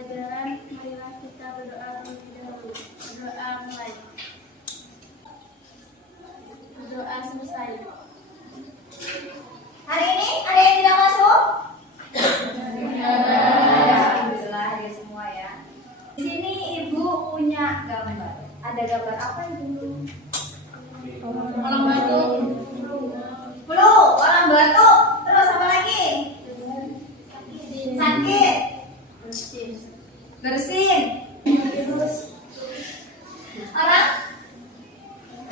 pembelajaran, marilah kita berdoa terlebih dahulu. Berdoa mulai. Berdoa selesai. Hari ini ada yang tidak masuk? Alhamdulillah ya semua ya. Di sini Ibu punya gambar. Ada gambar apa Ibu? Orang batuk. Flu, orang batuk. Terus apa lagi? Sakit. Bersin. Orang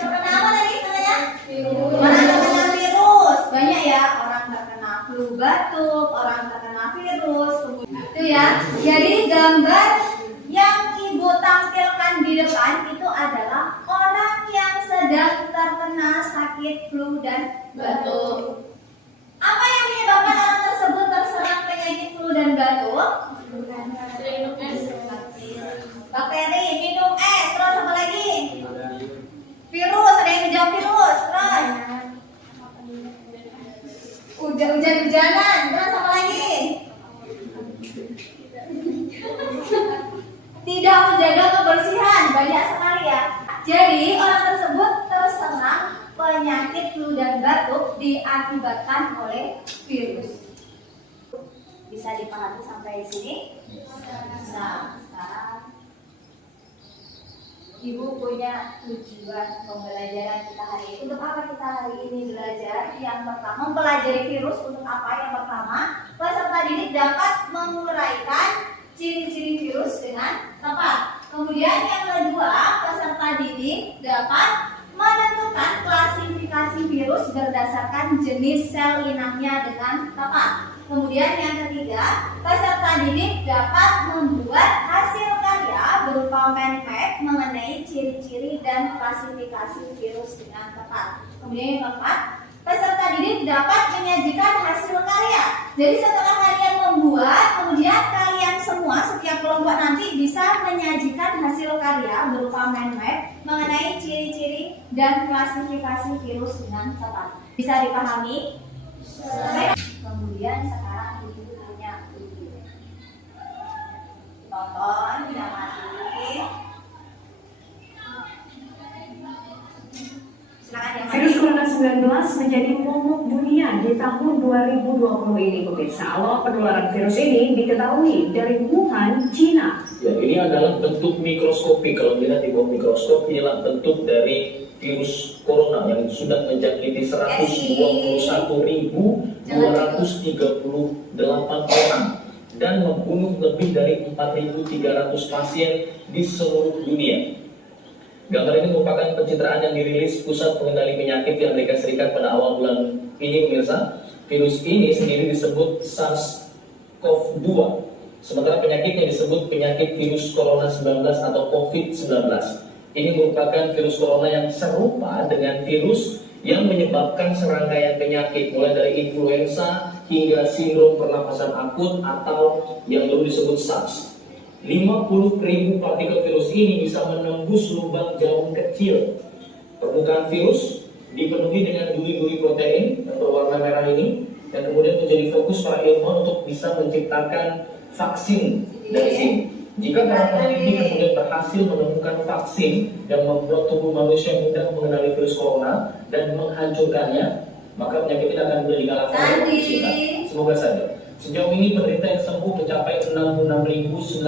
terkena apa tadi namanya? Orang terkena virus. Banyak ya, orang terkena flu batuk, orang terkena virus. Itu ya. Jadi gambar yang Ibu tampilkan di depan itu adalah orang yang sedang terkena sakit flu dan batuk. Apa yang menyebabkan orang tersebut terserang penyakit flu dan batuk? Bakteri, minum es, terus apa lagi? Virus, ada yang menjawab virus, terus hujan-hujanan, terus apa lagi? Tidak menjaga kebersihan, banyak sekali ya. Jadi orang tersebut terserang penyakit flu dan batuk diakibatkan oleh virus. Bisa dipahami sampai sini? Nah, sekarang Ibu punya tujuan pembelajaran kita hari ini. Untuk apa kita hari ini belajar? Yang pertama, mempelajari virus. Untuk apa? Yang pertama, peserta didik dapat menguraikan ciri-ciri virus dengan tepat. Kemudian yang kedua, peserta didik dapat menentukan klasifikasi virus berdasarkan jenis sel inangnya dengan tepat. Kemudian yang ketiga, peserta didik dapat membuat hasil karya berupa mind map mengenai ciri-ciri dan klasifikasi virus dengan tepat. Kemudian yang keempat, peserta didik dapat menyajikan hasil karya. Jadi setelah kalian membuat, kemudian kalian semua setiap kelompok nanti bisa menyajikan hasil karya berupa mind map mengenai ciri-ciri dan klasifikasi virus dengan tepat. Bisa dipahami? Kemudian sekarang Ibu punya video. Tonton, tidak mati. Virus Corona 19 menjadi momok dunia di tahun 2020 ini, pemirsa. Awal penularan virus ini diketahui dari Wuhan, Cina. Ya, ini adalah bentuk mikroskopik. Kalau dilihat di bawah mikroskop, inilah bentuk dari virus corona yang sudah menjangkiti 121.238 orang dan membunuh lebih dari 4.300 pasien di seluruh dunia. Gambar ini merupakan pencitraan yang dirilis Pusat Pengendali Penyakit di Amerika Serikat pada awal bulan ini, pemirsa. Virus ini sendiri disebut SARS-CoV-2, sementara penyakitnya disebut penyakit virus corona 19 atau COVID-19. Ini merupakan virus corona yang serupa dengan virus yang menyebabkan serangkaian penyakit, mulai dari influenza hingga sindrom pernapasan akut atau yang dulu disebut SARS. 50.000 partikel virus ini bisa menembus lubang jarum kecil. Permukaan virus dipenuhi dengan duri-duri protein yang berwarna merah ini, dan kemudian menjadi fokus para ilmuwan untuk bisa menciptakan vaksin dari sini. Jika para peneliti kemudian berhasil menemukan vaksin yang membuat tubuh manusia mudah mengenali virus corona dan menghancurkannya, maka penyakit ini akan dikalahkan oleh manusia. Semoga saja. Sejauh ini penderita yang sembuh mencapai 66.900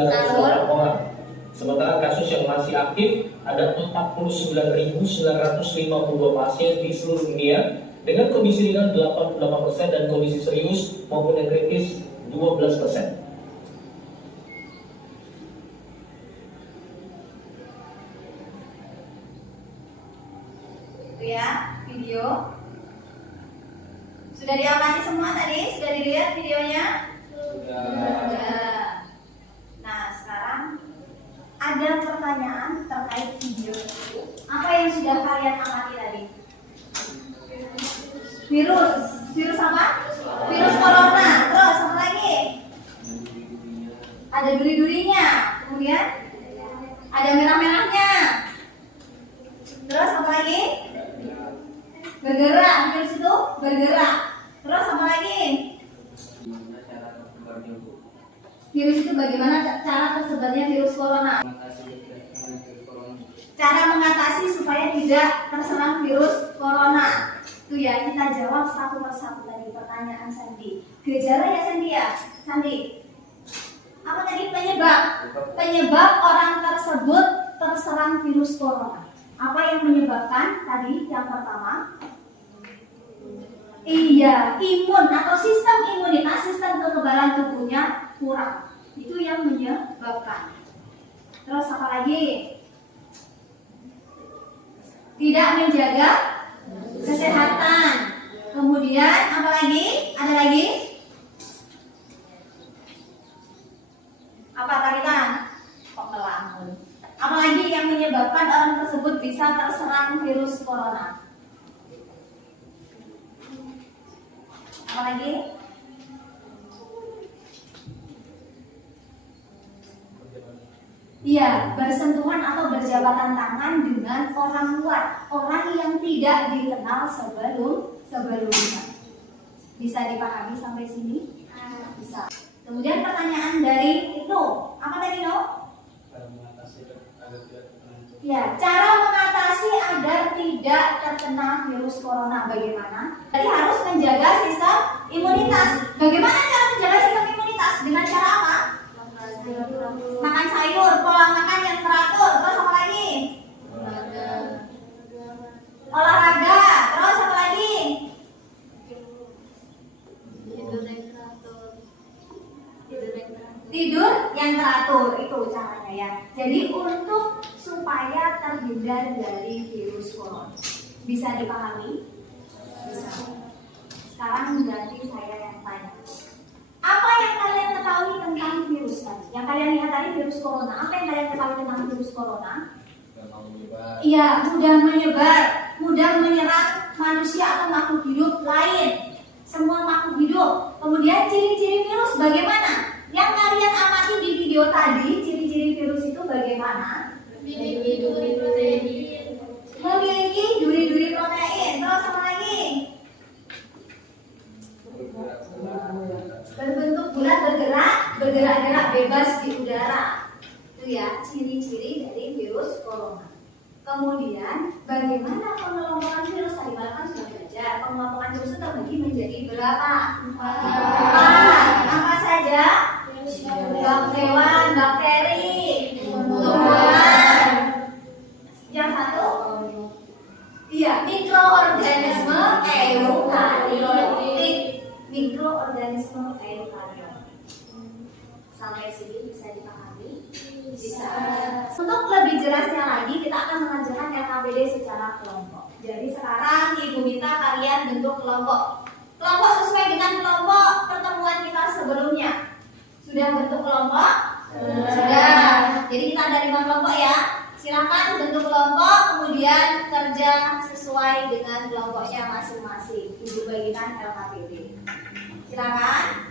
orang. Sementara kasus yang masih aktif ada 49.952 pasien di seluruh dunia dengan kondisi ringan 88% dan kondisi serius maupun yang kritis 12%. Itu ya, video. Sudah diamati semua tadi? Sudah dilihat videonya? Sudah. Nah, sekarang ada pertanyaan terkait video itu. Apa yang sudah kalian amati tadi? Virus. Virus apa? Virus corona. Terus apa lagi? Ada duri-durinya. Kemudian ada merah-merahnya. Terus apa lagi? Bergerak. Virus itu bergerak. Terus apa lagi? Virus itu bagaimana cara tersebarnya virus corona? Cara mengatasi supaya tidak terserang virus corona. Itu ya, kita jawab satu persatu tadi pertanyaan Sandi. Gejala ya Sandi ya? Sandi. Apa tadi penyebab? Penyebab orang tersebut terserang virus corona. Apa yang menyebabkan tadi? Yang pertama, iya, imun atau sistem imunitas, sistem kekebalan tubuhnya kurang. Itu yang menyebabkan. Terus apa lagi? Tidak menjaga kesehatan. Kemudian apa lagi? Ada lagi? Apa tadi kan? Kok melamun? Apalagi yang menyebabkan orang tersebut bisa terserang virus corona? Apalagi? Iya, bersentuhan atau berjabatan tangan dengan orang luar, orang yang tidak dikenal sebelumnya. Bisa dipahami sampai sini? Bisa. Kemudian pertanyaan dari itu, apa tadi No? Ya, cara mengatasi agar tidak terkena virus corona bagaimana? Jadi harus menjaga sistem imunitas. Bagaimana cara menjaga sistem imunitas? Dengan cara apa? Makan sayur, pola makan yang teratur. Terus apa lagi? Olahraga. Terus apa lagi? Tidur yang teratur. Itu caranya ya. Jadi untuk supaya terhindar dari virus corona. Bisa dipahami? Bisa. Sekarang berarti saya yang tanya. Apa yang kalian ketahui tentang virus tadi? Yang kalian lihat tadi virus corona. Apa yang kalian ketahui tentang virus corona? Iya, mudah menyebar, mudah menyerang manusia atau makhluk hidup lain. Semua makhluk hidup. Kemudian ciri-ciri virus bagaimana? Yang kalian amati di video tadi, ciri-ciri virus itu bagaimana? Memiliki duri protein. Memiliki duri-duri protein. Terus apa lagi? Berbentuk bulat, bergerak-gerak bebas di udara. Itu ya ciri-ciri dari virus corona. Kemudian bagaimana pengelompokan virus? Tadi malam kan sudah belajar. Pengelompokan virus itu terbagi menjadi berapa? 4. Apa saja? Hewan, bakteri, tumbuhan. Yang satu? Iya, mikroorganisme eukariot. Mikroorganisme eukariot. Sampai sini bisa dipahami? Bisa. Untuk lebih jelasnya lagi, kita akan mengajarkan LKPD secara kelompok. Jadi sekarang Ibu minta kalian bentuk kelompok. Kelompok sesuai dengan kelompok pertemuan kita sebelumnya. Sudah bentuk kelompok? Sudah. Jadi kita ada 5 kelompok ya. Silakan bentuk kelompok, kemudian kerja sesuai dengan kelompoknya masing-masing. Ibu bagikan LKPD. Silakan.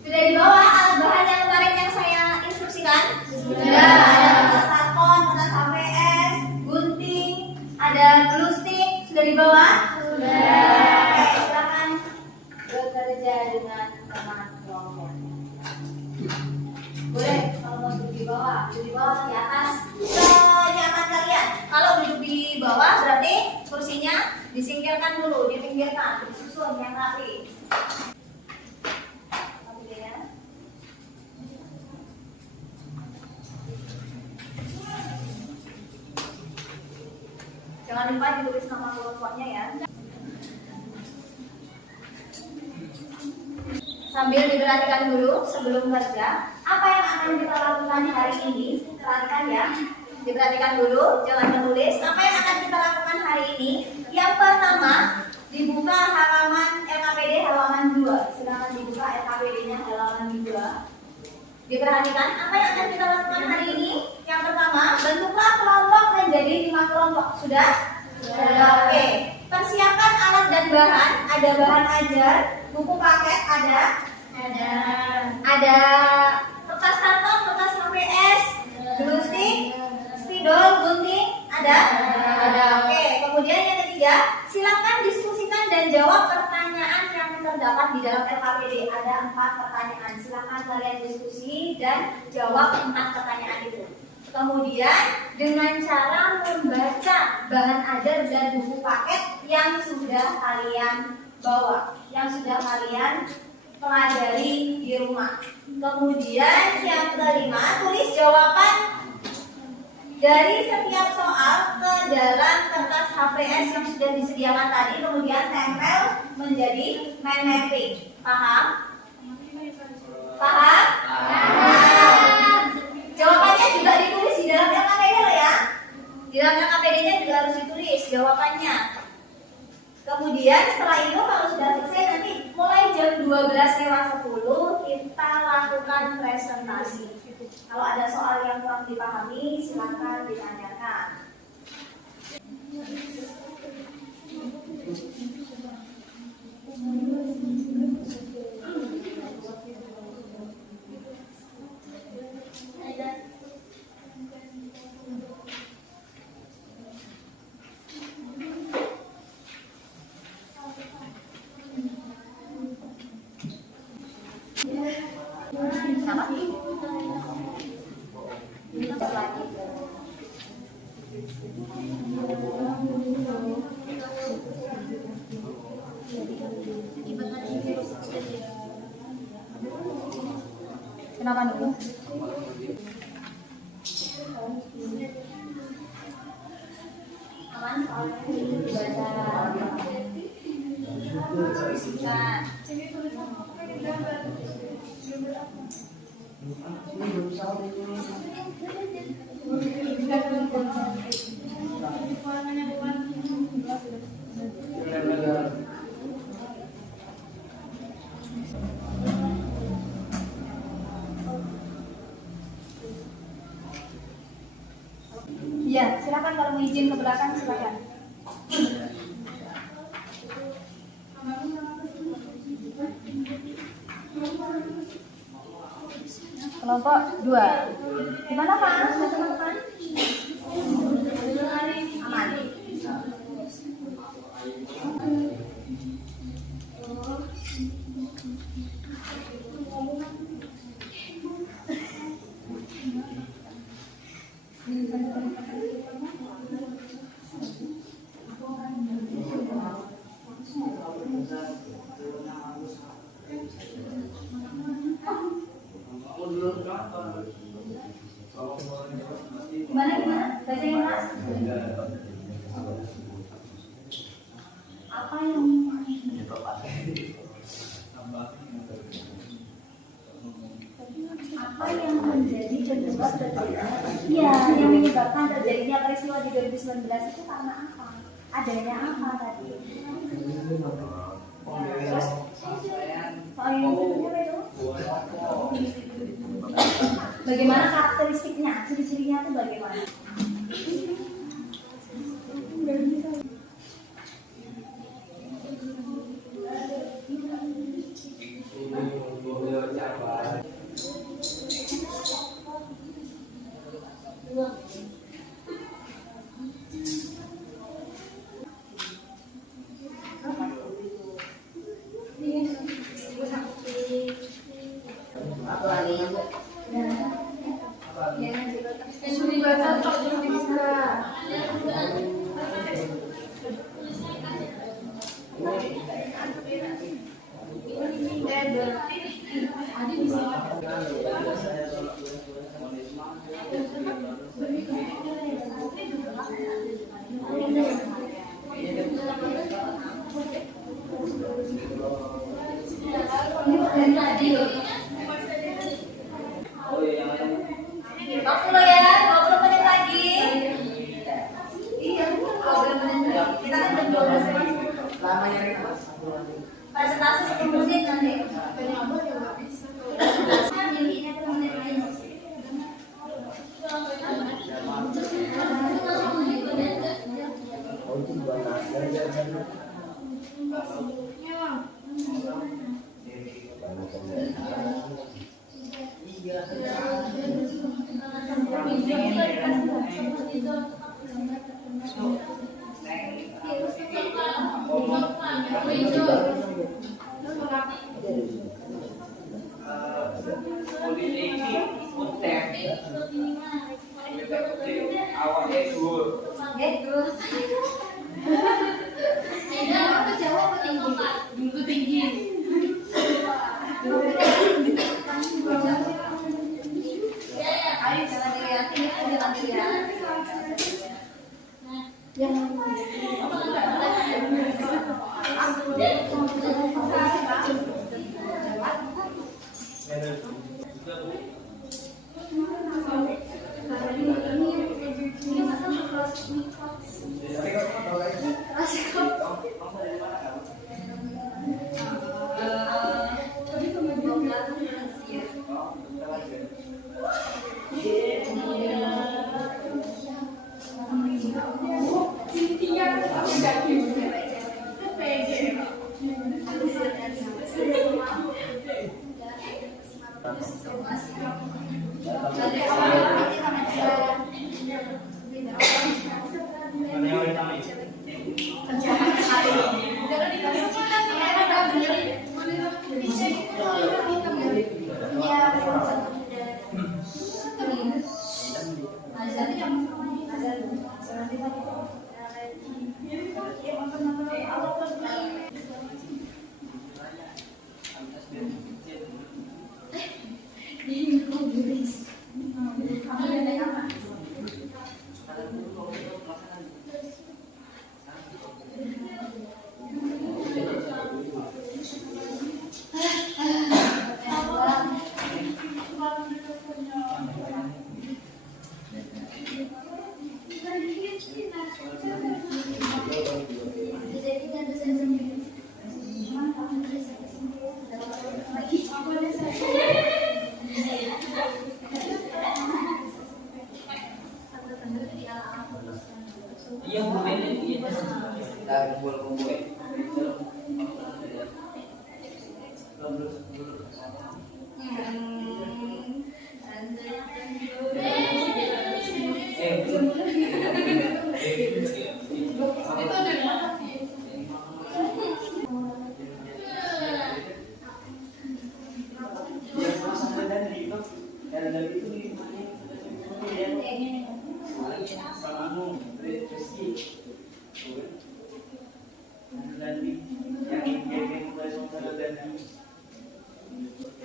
Sudah dibawa alat bahan yang kemarin yang saya instruksikan? Sudah. Ada kertas karton, kertas HVS, gunting, ada glue stick. Sudah dibawa? Sudah. Oke, silakan bekerja dengan teman kelompok. Boleh kalau mau duduk di bawah di atas senyaman kalian. Kalau duduk di bawah berarti kursinya disingkirkan dulu, dipinggirkan, disusun yang rapi. Jangan lupa ditulis nama kelompoknya ya. Sambil diperhatikan dulu sebelum kerja, apa yang akan kita lakukan hari ini? Perhatikan ya. Diperhatikan dulu, jangan menulis. Apa yang akan kita lakukan hari ini? Yang pertama, dibuka halaman LKPD halaman 2. Silakan dibuka LKPD-nya halaman 2. Diperhatikan apa yang akan kita lakukan hari ini? Yang pertama, bentuklah kelompok menjadi 5 kelompok. Sudah? Sudah. Oke. Persiapkan alat dan bahan. Ada bahan ajar, buku paket ada. Ada kertas karton, kertas HVS, glue stick, spidol, gunting, ada. Oke. Kemudian yang ketiga, silakan diskusikan dan jawab pertanyaan yang terdapat di dalam KPD. Ada 4 pertanyaan. Silakan kalian diskusi dan jawab 4 pertanyaan itu. Kemudian dengan cara membaca bahan ajar dan buku paket yang sudah kalian bawa, yang sudah kalian pelajari di rumah. Kemudian yang kelima, tulis jawaban dari setiap soal ke dalam kertas HVS yang sudah disediakan tadi, kemudian tempel menjadi mind mapping. Paham? Paham? Paham. Jawabannya juga ditulis di dalam LKPD loh ya. Di dalam LKPD-nya juga harus ditulis jawabannya. Kemudian setelah itu kalau sudah selesai nanti mulai jam 12:10 kita lakukan presentasi. Kalau ada soal yang kurang dipahami silakan ditanyakan. Kenapa dulu? Aman? Iya, silakan kalau mau izin ke belakang silakan. Kelompok 2. Gimana Pak? Sudah teman-teman? Aman. Gimana? Baca yang keras? Apa yang menjadi penyebab terjadinya? Iya, yang menyebabkan terjadinya peristiwa di 2019 itu karena apa? Adanya apa tadi? Terus soal yang sebenarnya itu? Bagaimana karakteristiknya? Ciri-cirinya itu bagaimana? Waktu lo ya, 20 menit lagi. Iya, 20 menit lagi. Kita kan jam 12 lamanya presentasi 10 menit nanti. Milihnya 10 menit lagi. ikut ini mah. Awalnya dulu. Terus. Aida, aku jawab tinggi. Tinggi. Ayo jangan dilihatin, jangan dilihatin. Iya, kumpul.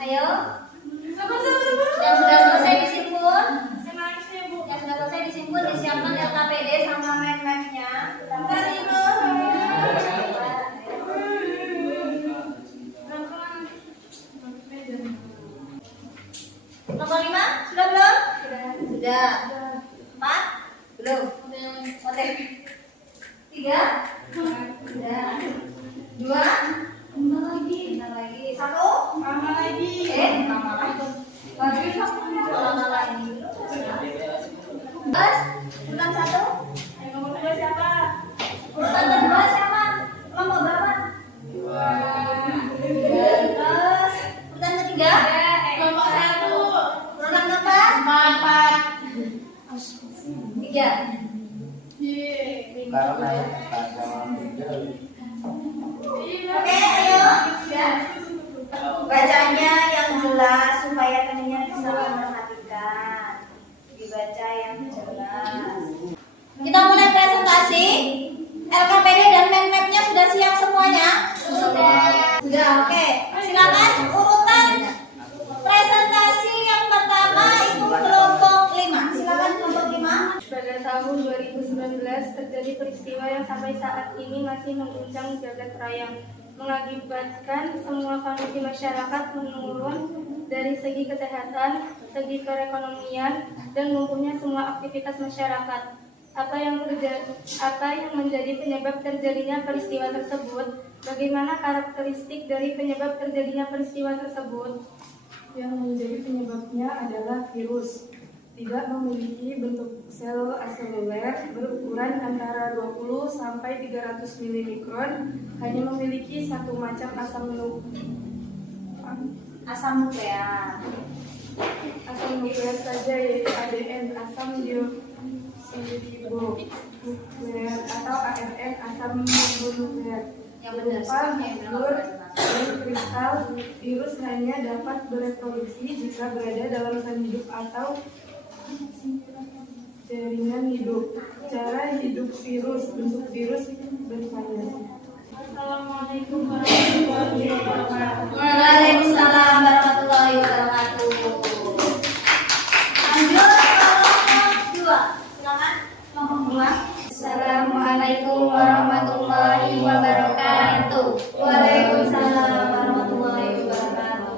Ayo. Yang sudah selesai disimpul. Yang sudah selesai disimpul disiapkan LKPD sama map-mapnya. Nomor 5 sudah belum? Sudah. 4 belum. Oke. 3 sudah. 2 tambah lagi. 1 tambah lagi. Tambah lagi. Tambah lagi. Terus urutan 1. Nomor 2 siapa? Urutan kedua siapa? Nomor berapa? 2. Terus urutan ketiga? Nomor 1. Urutan keempat? 4. 3. Oke, ayo. Ya. Bacanya yang jelas supaya temannya bisa memperhatikan. Dibaca yang jelas. Kita mulai presentasi. LKPD dan map-mapnya sudah siap semuanya? Sudah. Oke. Silakan urutan presentasi yang pertama itu kelompok 5. Silakan kelompok 5. Pada tahun 2019 terjadi peristiwa yang sampai saat ini masih mengguncang jagat raya, mengakibatkan semua kondisi masyarakat menurun dari segi kesehatan, segi perekonomian, dan lumpuhnya semua aktivitas masyarakat. Apa yang menjadi penyebab terjadinya peristiwa tersebut? Bagaimana karakteristik dari penyebab terjadinya peristiwa tersebut? Yang menjadi penyebabnya adalah virus. Tidak memiliki bentuk sel aseluler berukuran antara 20 sampai 300 mg, hanya memiliki satu macam asam nuklear. Asam nuklear saja, yaitu ADN, asam deoksiribonuklear atau ARN, asam ribonuklear. Yang benar Berupa sih, figur dan kristal, virus hanya dapat bereproduksi jika berada dalam sel hidup atau Jaringan hidup. Cara hidup virus. Bentuk virus bervariasi. Assalamualaikum warahmatullahi wabarakatuh. Waalaikumsalam warahmatullahi wabarakatuh. Lanjut kelompok 2. Silakan kelompok 2. Assalamualaikum warahmatullahi wabarakatuh. Waalaikumsalam warahmatullahi wabarakatuh.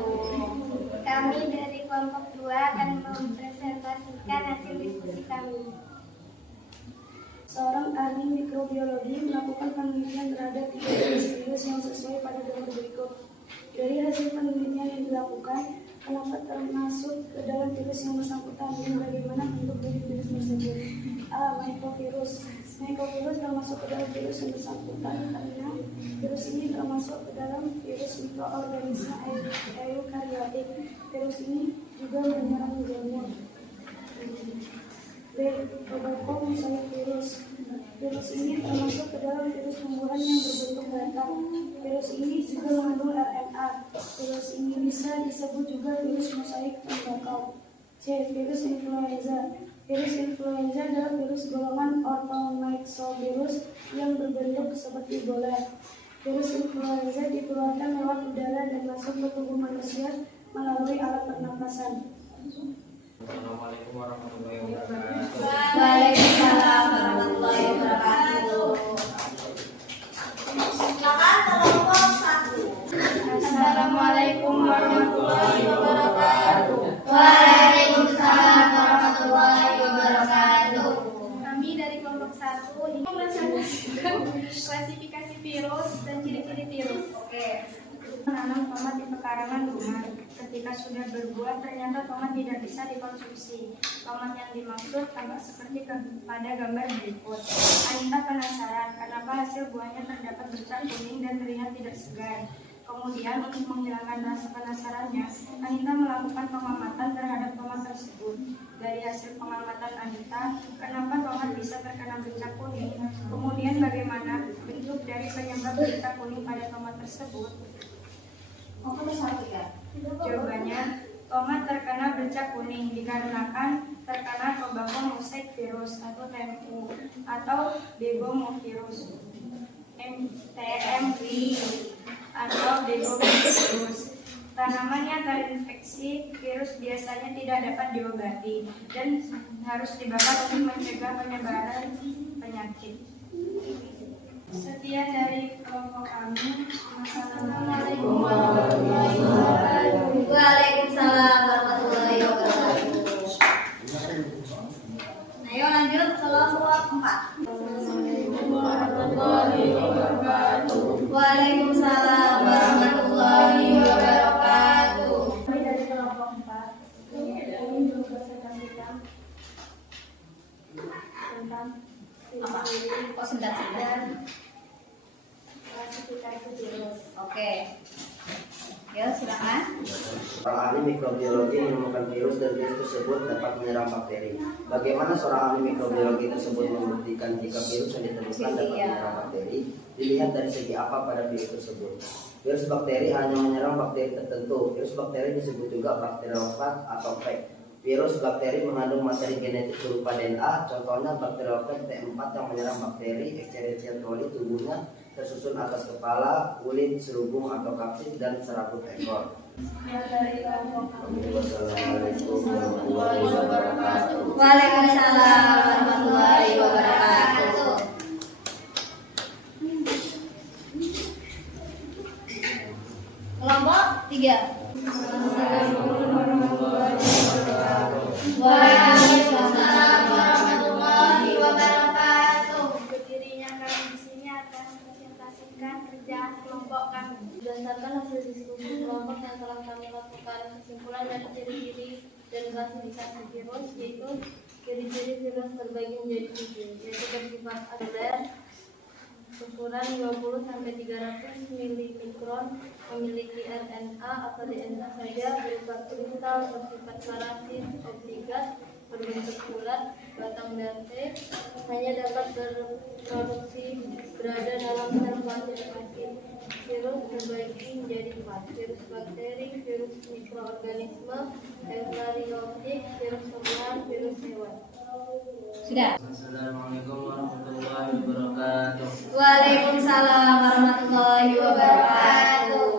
Kami dari kelompok 2 akan mempresentasikan hasil diskusi kami. Seorang ahli mikrobiologi melakukan penelitian terhadap 3 jenis virus yang sesuai pada gambar berikut. Dari hasil penelitian yang dilakukan, kenapa termasuk ke dalam virus yang bersangkutan dan bagaimana bentuk dari virus tersebut? A. Mycovirus. Mycovirus termasuk ke dalam virus yang bersangkutan karena virus ini termasuk ke dalam virus mikroorganisme eukariotik. Virus ini juga menyerang jamur. B. Tobacco mosaic virus. Virus ini termasuk ke dalam virus tumbuhan yang berbentuk batang. Virus ini juga mengandung RNA. Virus ini bisa disebut juga virus mosaik tembakau. C. Virus influenza. Virus influenza adalah virus golongan orthomyxovirus yang berbentuk seperti bola. Virus influenza dikeluarkan lewat udara dan masuk ke tubuh manusia melalui alat pernapasan. Assalamualaikum warahmatullahi wabarakatuh. Waalaikumsalam warahmatullahi wabarakatuh. Silakan kelompok 1. Assalamualaikum warahmatullahi wabarakatuh. Waalaikumsalam warahmatullahi wabarakatuh. Kami dari kelompok 1 ingin mempresentasikan klasifikasi virus dan ciri-ciri virus. Oke. Menanam tomat di pekarangan rumah. Ketika sudah berbuah, ternyata tomat tidak bisa dikonsumsi. Tomat yang dimaksud tampak seperti pada gambar berikut. Anita penasaran kenapa hasil buahnya terdapat bercak kuning dan terlihat tidak segar. Kemudian untuk menghilangkan rasa penasarannya, Anita melakukan pengamatan terhadap tomat tersebut. Dari hasil pengamatan Anita, kenapa tomat bisa terkena bercak kuning? Kemudian bagaimana bentuk dari penyebab bercak kuning pada tomat tersebut? Jawabannya, tomat terkena bercak kuning dikarenakan terkena tobacco mosaic virus atau TMV atau begomovirus, TMV atau begomovirus. Tanaman yang terinfeksi virus biasanya tidak dapat diobati dan harus dibakar untuk mencegah penyebaran penyakit. Sekian dari kelompok kami. Assalamualaikum warahmatullahi wabarakatuh. Waalaikumsalam warahmatullahi wabarakatuh. Ayo lanjut kelompok 4. Assalamualaikum warahmatullahi wabarakatuh. Waalaikumsalam warahmatullahi wabarakatuh. Kami dari kelompok 4 ingin mempresentasikan tentang Apa? ciri-ciri Kok singkat-singkat? dan klasifikasi virus. Oke. Ya, silakan. Seorang ahli mikrobiologi menemukan virus dan virus tersebut dapat menyerang bakteri. Bagaimana seorang ahli mikrobiologi tersebut membuktikan jika virus yang ditemukan dapat menyerang bakteri? Dilihat dari segi apa pada virus tersebut. Virus bakteri hanya menyerang bakteri tertentu. Virus bakteri disebut juga bakteriofag atau fag. Virus bakteri mengandung materi genetik berupa DNA, contohnya bakteriofag T4 yang menyerang bakteri Escherichia coli, tubuhnya tersusun atas kepala, kulit, serubung atau kapsid, dan serabut ekor. Wassalamualaikum warahmatullahi wabarakatuh. Waalaikumsalam warahmatullahi wabarakatuh. Kelompok 3. Waalaikumsalam warahmatullahi wabarakatuh. Berdirinya kami di sini akan mempresentasikan kerjaan kelompok kami. Berdasarkan hasil diskusi kelompok yang telah kami lakukan, kesimpulan dari ciri-ciri dan klasifikasi virus yaitu ciri-ciri virus terbagi menjadi 7, yaitu bersifat aseluler, ukuran 20-300 mg, memiliki RNA atau DNA saja, berupa kristal, bersifat parasit, obligat, berbentuk bulat, batang dan T, hanya dapat berproduksi berada dalam sel plastik. virus terbagi menjadi 4: virus bakteri, virus mikroorganisme, eukariotik, virus tumbuhan, virus hewan. Sudah. Assalamualaikum warahmatullahi wabarakatuh. Waalaikumsalam warahmatullahi wabarakatuh.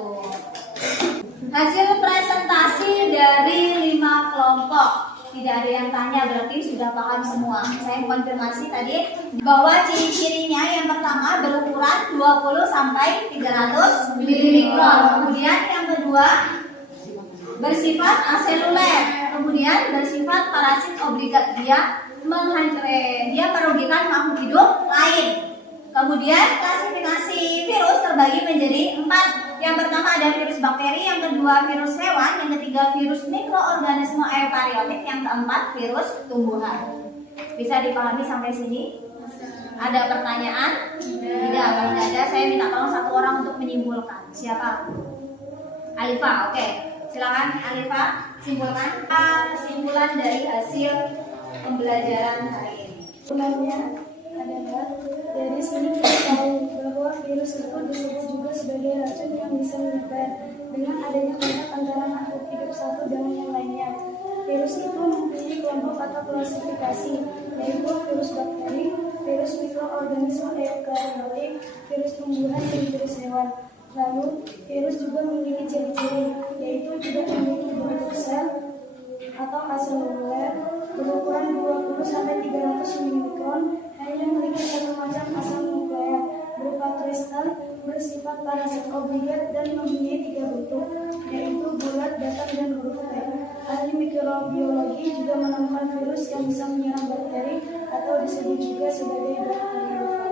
Hasil presentasi dari 5 kelompok. Tidak ada yang tanya, berarti sudah paham semua. Saya konfirmasi tadi bahwa ciri-cirinya yang pertama berukuran 20 sampai 300 milimikron. Kemudian yang kedua bersifat aseluler. Kemudian bersifat parasit obligat, dia merugikan makhluk hidup lain. Kemudian klasifikasi virus terbagi menjadi 4. Yang pertama ada virus bakteri, yang kedua virus hewan, yang ketiga virus mikroorganisme eukariotik, yang keempat virus tumbuhan. Bisa dipahami sampai sini? Ada pertanyaan? Tidak, kalau tidak ada saya minta tolong satu orang untuk menyimpulkan. Siapa? Alifa, oke. Silakan Alifa, simpulkan. Kesimpulan dari hasil pembelajaran hari ini. Sebenarnya adalah dari sini kita tahu bahwa virus itu disebut juga sebagai racun yang bisa menyebar dengan adanya kontak antara makhluk hidup satu dengan yang lainnya. Virus itu mempunyai kelompok atau klasifikasi, yaitu virus bakteri, virus mikroorganisme eukariotik, virus tumbuhan, dan virus hewan. Lalu, virus juga memiliki ciri-ciri, yaitu tidak memiliki bentuk sel atau aseluler, berukuran 20 sampai 300 mikron, hanya memiliki satu macam asam nukleat berupa kristal, bersifat parasit obligat, dan mempunyai 3 bentuk, yaitu bulat, datar, dan huruf T. Ahli mikrobiologi juga menemukan virus yang bisa menyerang bakteri atau disebut juga sebagai bakteriofa.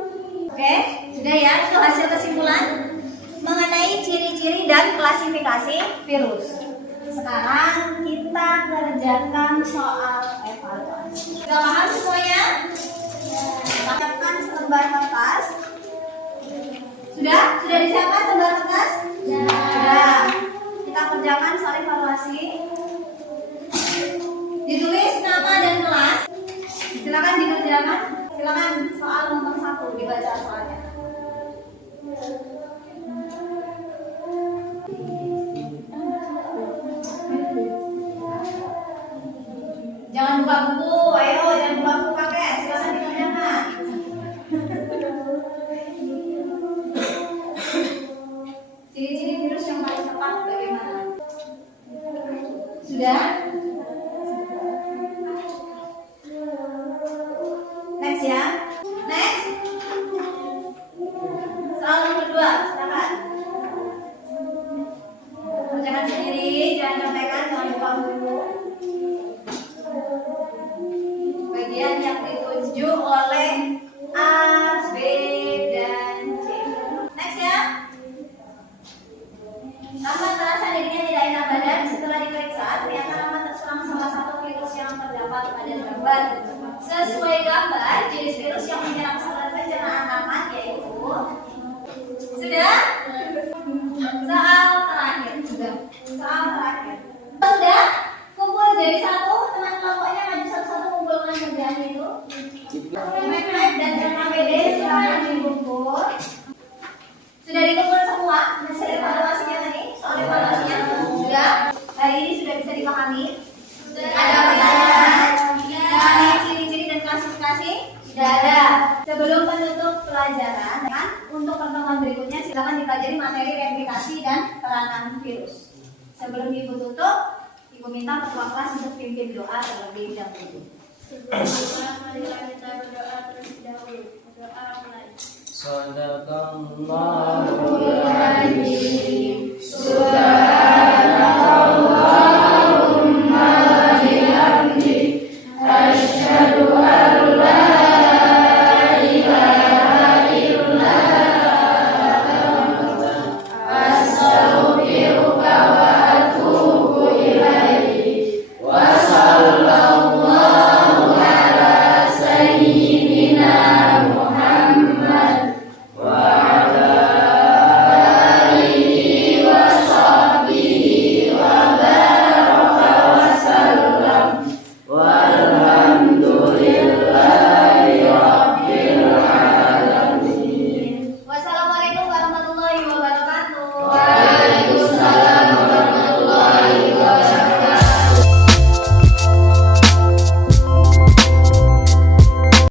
Oke, sudah ya, itu hasil kesimpulan mengenai ciri-ciri dan klasifikasi virus. Sekarang kita kerjakan soal evaluasi. Sudah paham semuanya? Kerjakan selembar kertas. Sudah? Sudah disiapkan selembar kertas? Sudah. Kita kerjakan soal evaluasi. Ditulis nama dan kelas. Silakan dikerjakan. Silakan soal nomor 1 dibaca soalnya. Jangan buka buku, ayo jangan buka buku kakek, silakan dikerjakan. Ciri-ciri virus yang paling tepat bagaimana? Sudah? Next ya. Next. Soal nomor 2, silakan. Kerjakan sendiri, jangan contekan, jangan buka buku. Bagian yang dituju oleh A, B, dan C. Next ya. Rahmat merasa dirinya tidak enak badan. Setelah diperiksa, ternyata Rahmat terserang salah satu virus yang terdapat pada gambar. Sesuai gambar, jenis virus yang menyerang saluran pencernaan Rahmat yaitu. Sudah? Soal terakhir. Soal terakhir. Sudah? Kumpul jadi satu, teman kelompoknya maju satu-satu kumpulkan kerjaan itu. Map dan jurnal PD silakan dikumpul. Sudah dikumpul semua hasil evaluasinya tadi, soal evaluasinya sudah. Hari ini sudah bisa dipahami. Ada pertanyaan? Mengenai ciri-ciri dan klasifikasi sudah ada. Sebelum penutup pelajaran, kan? Untuk pertemuan berikutnya silakan dipelajari materi replikasi dan peranan virus. Sebelum ibu tutup, ibu minta ketua kelas untuk pimpin doa terlebih dahulu. Sebelum marilah kita berdoa terlebih dahulu. Doa mulai. Sadaqallahu